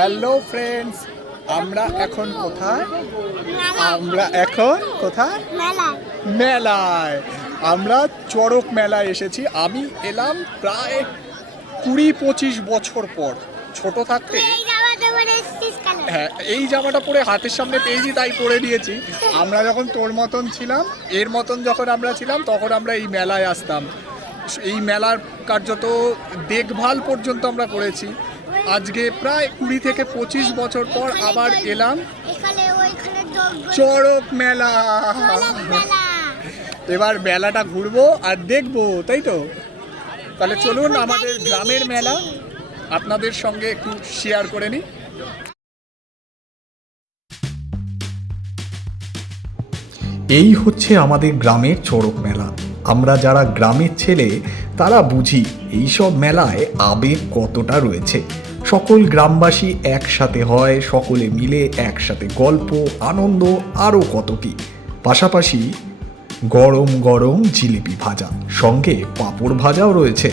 Hello friends, আমরা এখন কোথায়? মেলায়। আমরা চড়ক মেলায় এসেছি। আমি এলাম প্রায় 20-25 বছর পর। ছোট থাকতে হ্যাঁ, এই জামাটা পরে হাতের সামনে পেয়েছি তাই পরে নিয়েছি। আমরা যখন তোর মতন ছিলাম, এর মতন যখন আমরা ছিলাম, তখন আমরা এই মেলায় আসতাম। এই মেলার কার্যত দেখভাল পর্যন্ত আমরা করেছি। আজকে প্রায় 20 থেকে 25 বছর পর আবার এলাম চড়ক মেলা। এবার মেলাটা ঘুরবো আর দেখবো, তাই তো? তাহলে চলুন আমাদের গ্রামের মেলা আপনাদের সঙ্গে একটু শেয়ার করে নিই। এই হচ্ছে আমাদের গ্রামের চড়ক মেলা। আমরা যারা গ্রামের ছেলে তারা বুঝি এইসব মেলায় আবেগ কতটা রয়েছে। সকল গ্রামবাসী একসাথে হয়, সকলে মিলে একসাথে গল্প, আনন্দ, আরও কত কি। পাশাপাশি গরম গরম জিলিপি ভাজা, সঙ্গে পাঁপড় ভাজাও রয়েছে।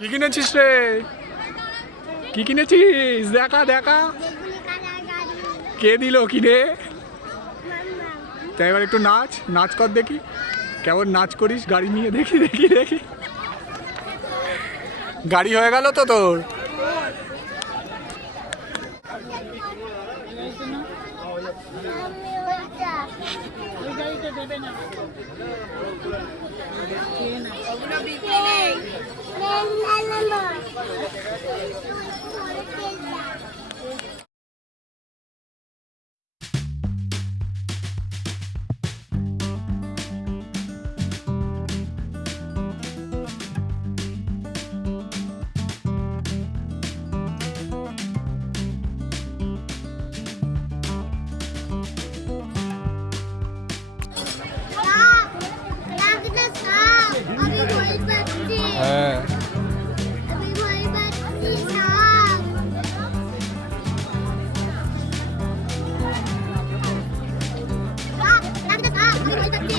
কি কিনেছিস রে? কি কিনেছিস? দেখা দেখা কে দিল কিনে? তাই এবার একটু নাচ কর দেখি, কেমন নাচ করিস গাড়ি নিয়ে। দেখি দেখি দেখি, গাড়ি হয়ে গেল তো তোর? হ্যাঁ,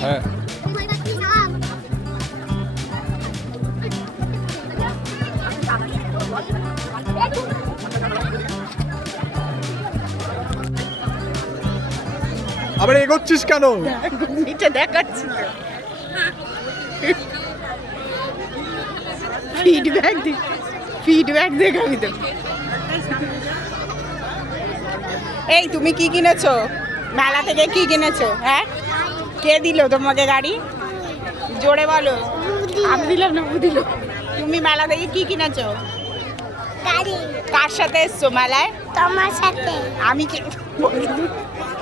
হ্যাঁ। আবার এগোচ্ছিস কেন? দেখাচ্ছি ফিডব্যাক দেখাবি তো। এই তুমি কি কিনেছো মেলা থেকে? কি কিনেছো? হ্যাঁ, কে দিল তোমাকে গাড়ি? জোরে বলো। আমি দিলাম না, ও দিল। তুমি মেলা থেকে কি কিনেছো? কার সাথে এসছো মেলায়? তোমার সাথে। আমি কি?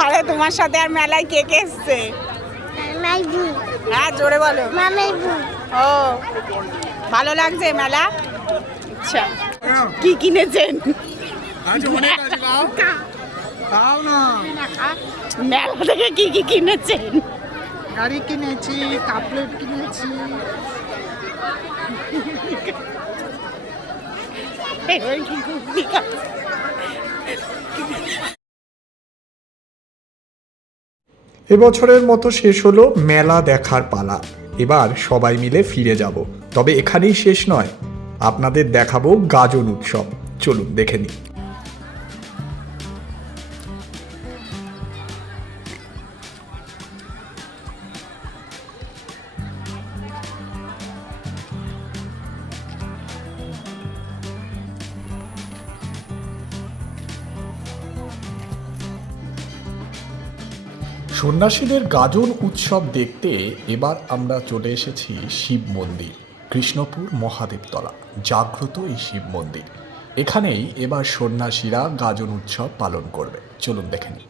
আরে তোমার সাথে আর মেলায় কে কে এসছে? হ্যাঁ, জোরে বলো। ও, ভালো লাগছে মেলা? আচ্ছা, কি কিনেছেন? মেলা থেকে কি কি কিনেছেন? গাড়ি কিনেছি, কাপলেট কিনেছি। এবছরের মতো শেষ হলো মেলা দেখার পালা। এবার সবাই মিলে ফিরে যাব। তবে এখানেই শেষ নয়, আপনাদের দেখাবো গাজন উৎসব। চলুন দেখে নিই। সন্ন্যাসীদের গাজন উৎসব দেখতে এবার আমরা চলে এসেছি শিব মন্দির, কৃষ্ণপুর মহাদেবতলা। জাগ্রত এই শিব মন্দির, এখানেই এবার সন্ন্যাসীরা গাজন উৎসব পালন করবে। চলুন দেখে নিই।